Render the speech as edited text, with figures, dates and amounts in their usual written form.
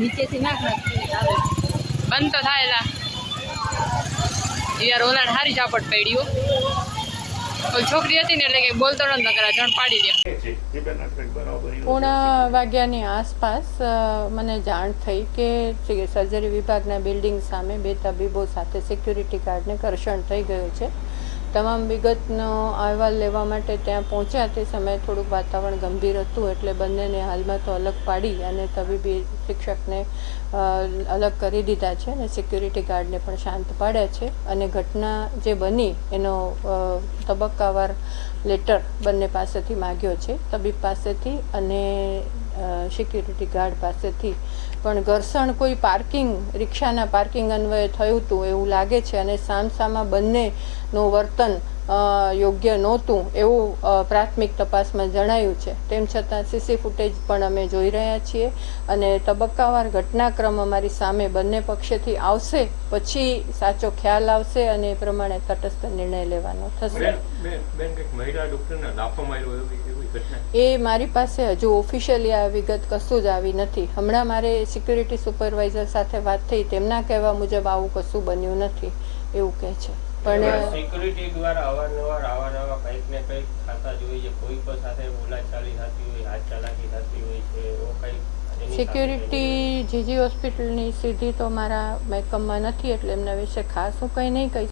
નીચેથી નાખ બંધ તો થાય યાર. ઓલાને હારી ઝાપટ પડ્યો. કોઈ છોકરી હતી ને એટલે કે બોલતો નતો કરા જણ પાડી દે. 3 વાગ્યાની આસપાસ મને જાણ થઈ કે સર્જરી વિભાગના બિલ્ડિંગ સામે 2 તબીબો સાથે સિક્યુરિટી ગાર્ડને ઘર્ષણ થઈ ગયું છે. તમામ વિગતનો અહેવાલ લેવા માટે ત્યાં પહોંચ્યા તે સમયે થોડુંક વાતાવરણ ગંભીર હતું એટલે બંનેને હાલમાં તો અલગ પાડી અને તબીબી શિક્ષકને અલગ કરી દીધા છે અને સિક્યુરિટી ગાર્ડને પણ શાંત પાડ્યા છે. અને ઘટના જે બની એનો તબક્કાવાર લેટર બંને પાસેથી માગ્યો છે, તબીબ પાસેથી અને સિક્યુરિટી ગાર્ડ પાસેથી. પણ ઘર્ષણ કોઈ રિક્ષાના પાર્કિંગ અન્વયે થયું હતું એવું લાગે છે અને સામસામા બંનેનું વર્તન યોગ્ય નહોતું એવું પ્રાથમિક તપાસમાં જણાયું છે. તેમ છતાં સીસી ફૂટેજ પણ અમે જોઈ રહ્યા છીએ અને તબક્કાવાર ઘટનાક્રમ અમારી સામે બંને પક્ષેથી આવશે પછી સાચો ખ્યાલ આવશે અને એ પ્રમાણે તટસ્થ નિર્ણય લેવાનો થશે. એ મારી પાસે હજુ ઓફિશિયલી આ વિગત કશું જ આવી નથી. હમણાં મારે સિક્યુરિટી સુપરવાઇઝર સાથે વાત થઈ, તેમના કહેવા મુજબ આવું કશું બન્યું નથી એવું કહે છે. પણ સિક્યુરિટી દ્વારા અવારનવાર કંઈક ને કંઈક થતા જ હોય છે, કોઈ પણ સાથે બોલાચાલી થતી હોય, હાથ ચાલાકી થતી હોય છે, એવો કંઈક સિક્યુરિટી જીજી હોસ્પિટલની સીધી તો મારા મહેકમમાં નથી એટલે એમના વિશે ખાસ હું કંઈ નહીં કહી